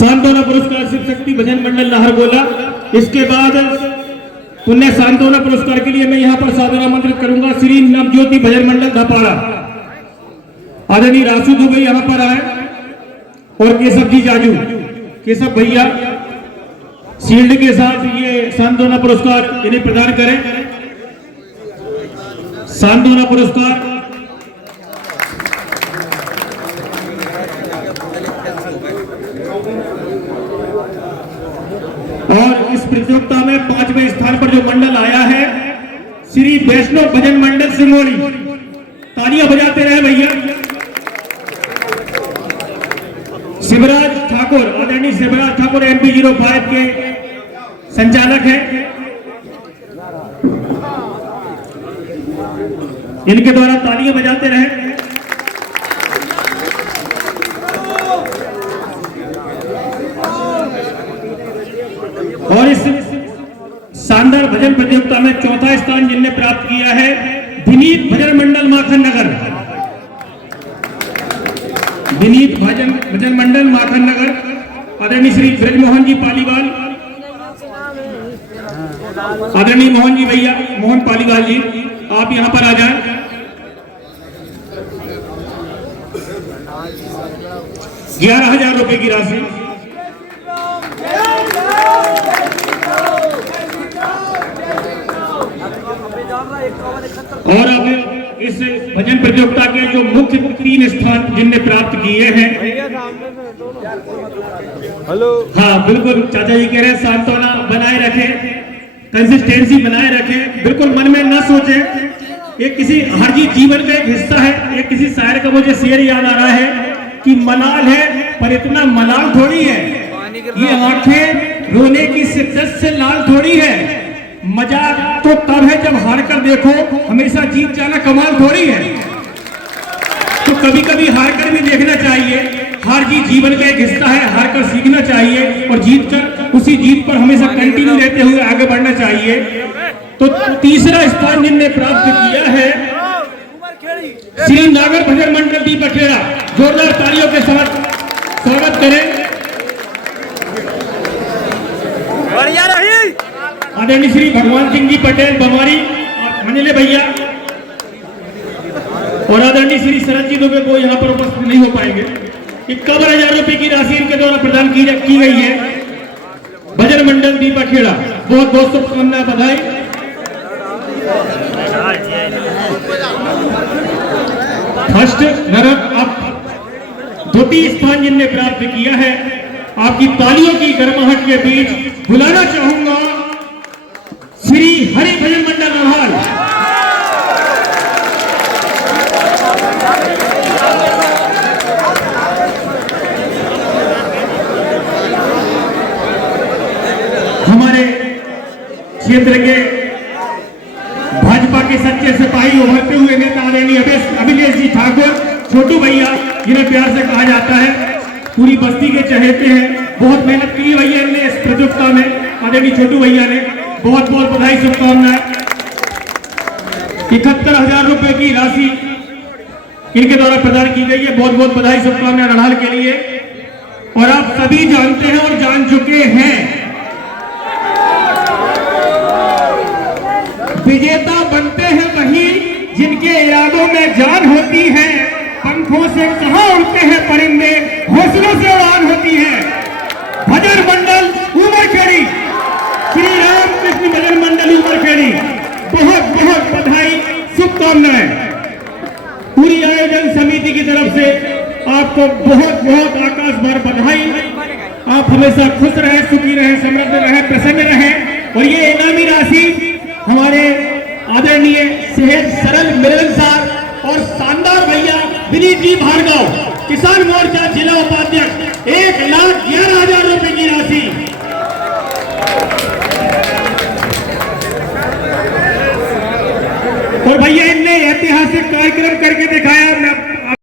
सांत्वना पुरस्कार शिव शक्ति भजन मंडल नाहरगोला। इसके बाद पुण्य सांत्वना पुरस्कार के लिए मैं यहाँ पर सादर आमंत्रित करूंगा श्री नवज्योति भजन मंडल धपाड़ा। आदरणीय रासू दुबे यहाँ पर आए और केशव जी जाजू, केशव भैया शील्ड के साथ ये सांत्वना पुरस्कार इन्हें प्रदान करें। सांत्वना पुरस्कार और इस प्रतियोगिता में 5वें स्थान पर जो मंडल आया है श्री वैष्णव भजन मंडल सिंगोली। तालियां बजाते रहे भैया। शिवराज ठाकुर, आदरणीय शिवराज ठाकुर MP 05 के संचालक हैं। इनके द्वारा तालियां बजाते रहे। और इस शानदार भजन प्रतियोगिता में चौथा स्थान जिनने प्राप्त किया है विनीत भजन मंडल माखन नगर। विनीत भजन मंडल माखन नगर आदरणीय श्री ब्रजमोहन जी पालीवाल, आदरणीय मोहन जी भैया, मोहन पालीवाल जी आप यहां पर आ जाएं। ₹11,000 की राशि। और अब इस भजन प्रतियोगिता के जो मुख्य 3 स्थान जिनने प्राप्त किए हैं, हेलो, हाँ बिल्कुल चाचा जी कह रहे हैं सांत्वना बनाए रखें, कंसिस्टेंसी बनाए रखें, बिल्कुल मन में न सोचें। एक किसी हर चीज जीवन का एक हिस्सा है। एक किसी शायर का मुझे शेर याद आ रहा है कि मलाल है पर इतना मलाल थोड़ी है, ये आंखें रोने की शिद्दत से लाल थोड़ी है। मजाक तो तब है जब हार कर देखो, हमेशा जीत जाना कमाल थोड़ी है। तो कभी कभी हार कर भी देखना चाहिए। हार जीत जीवन का एक हिस्सा है, हार कर सीखना चाहिए और जीत कर उसी जीत पर हमेशा कंटिन्यू रहते हुए आगे बढ़ना चाहिए। तो तीसरा स्थान जिनने प्राप्त किया है श्री नागर भजन मंडल दी बखेड़ा। जोरदार तालियों के साथ स्वागत करें। बढ़िया रही आदरणीय श्री भगवान सिंह जी पटेल बमारी, मनीले भैया और आदरणीय श्री शरद जी दुबे को यहाँ पर उपस्थित नहीं हो पाएंगे। 51,000 रुपए की राशि इनके द्वारा प्रदान की गई है भजन मंडल दी बखेड़ा। बहुत बहुत शुभकामनाएं, बधाई। फर्स्ट नरक अप द्वितीय स्थान जिनने प्राप्त किया है, आपकी तालियों की गर्माहट के बीच बुलाना चाहूंगा श्री हरि भजन मंडल नरहाल। हमारे क्षेत्र के भाजपा के सच्चे सिपाही, उभरते हुए नेता आदरणीय अभिलेश जी ठाकुर, छोटू भैया जिन्हें प्यार से कहा जाता है, पूरी बस्ती के चहेते हैं। बहुत मेहनत की भैया ने इस प्रतियोगिता में, आदरणीय छोटू भैया ने। बहुत बहुत बधाई, शुभकामनाएं। 71,000 रुपए की राशि इनके द्वारा प्रदान की गई है। बहुत बहुत बधाई, शुभकामनाएं नरहाल के लिए। और आप सभी जानते हैं और जान चुके हैं, विजेता बनते हैं वही जिनके यादों में जान होती है। पंखों से कहां उड़ते हैं परिंदे, हौसलों से उड़ान होती है। भजन मंडल उमरखेड़ी, श्री रामकृष्ण भजन मंडल उमरखेड़ी, बहुत बहुत बधाई, शुभकामनाएं। पूरी आयोजन समिति की तरफ से आपको बहुत बहुत आकाश भर बधाई। आप हमेशा खुश रहें, सुखी रहें, समृद्ध रहें, प्रसन्न रहें। और ये इनामी राशि हमारे आदरणीय सेहत सरल मिलनसार और शानदार भैया विनीत जी भार्गव, किसान मोर्चा जिला उपाध्यक्ष, 1,11,000